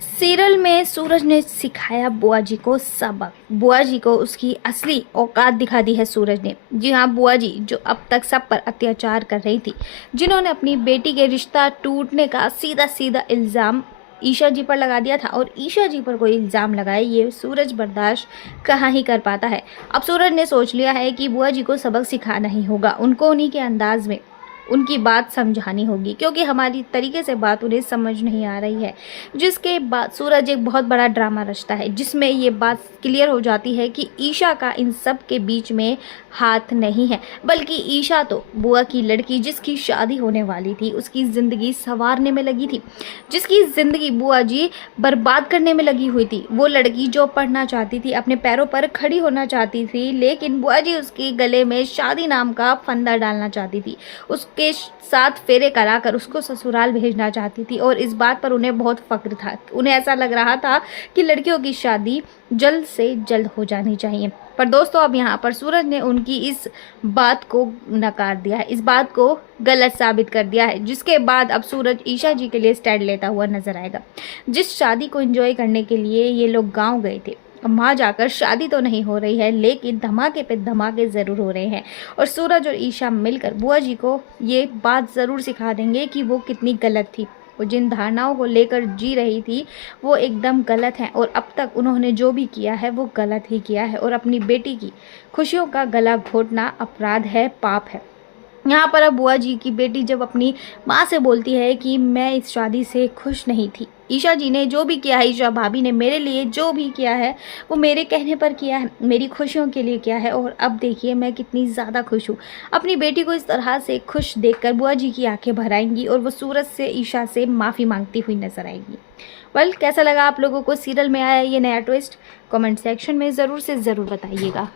Serial में सूरज ने सिखाया बुआ जी को सबक। बुआ जी को उसकी असली औकात दिखा दी है सूरज ने। जी हाँ, बुआ जी जो अब तक सब पर अत्याचार कर रही थी, जिन्होंने अपनी बेटी के रिश्ता टूटने का सीधा सीधा इल्ज़ाम ईशा जी पर लगा दिया था, और ईशा जी पर कोई इल्ज़ाम लगाए ये सूरज बर्दाश्त कहाँ ही कर पाता है। अब सूरज ने सोच लिया है कि बुआ जी को सबक सिखाना ही होगा, उनको उन्हीं के अंदाज में उनकी बात समझानी होगी, क्योंकि हमारी तरीके से बात उन्हें समझ नहीं आ रही है। जिसके बाद सूरज एक बहुत बड़ा ड्रामा रचता है, जिसमें ये बात क्लियर हो जाती है कि ईशा का इन सब के बीच में हाथ नहीं है, बल्कि ईशा तो बुआ की लड़की जिसकी शादी होने वाली थी, उसकी ज़िंदगी संवारने में लगी थी, जिसकी ज़िंदगी बुआ जी बर्बाद करने में लगी हुई थी। वो लड़की जो पढ़ना चाहती थी, अपने पैरों पर खड़ी होना चाहती थी, लेकिन बुआ जी उसके गले में शादी नाम का फंदा डालना चाहती थी, उसके साथ फेरे कराकर उसको ससुराल भेजना चाहती थी। और इस बात पर उन्हें बहुत फक्र था। उन्हें ऐसा लग रहा था कि लड़कियों की शादी जल्द से जल्द हो जानी चाहिए। पर दोस्तों, अब यहाँ पर सूरज ने उनकी इस बात को नकार दिया है, इस बात को गलत साबित कर दिया है, जिसके बाद अब सूरज ईशा जी के लिए स्टैंड लेता हुआ नजर आएगा। जिस शादी को एंजॉय करने के लिए ये लोग गाँव गए थे, अब वहाँ जाकर शादी तो नहीं हो रही है, लेकिन धमाके पे धमाके ज़रूर हो रहे हैं। और सूरज और ईशा मिलकर बुआ जी को ये बात ज़रूर सिखा देंगे कि वो कितनी गलत थी। वो जिन धारणाओं को लेकर जी रही थी वो एकदम गलत हैं, और अब तक उन्होंने जो भी किया है वो गलत ही किया है। और अपनी बेटी की खुशियों का गला घोटना अपराध है, पाप है। यहाँ पर अब बुआ जी की बेटी जब अपनी माँ से बोलती है कि मैं इस शादी से खुश नहीं थी, ईशा जी ने जो भी किया है, ईशा भाभी ने मेरे लिए जो भी किया है वो मेरे कहने पर किया है, मेरी खुशियों के लिए किया है, और अब देखिए मैं कितनी ज़्यादा खुश हूँ। अपनी बेटी को इस तरह से खुश देखकर बुआ जी की आंखें भर आएंगी, और वो सूरज से, ईशा से माफ़ी मांगती हुई नजर आएगी। वेल, कैसा लगा आप लोगों को सीरियल में आया ये नया ट्विस्ट? कमेंट सेक्शन में ज़रूर से ज़रूर बताइएगा।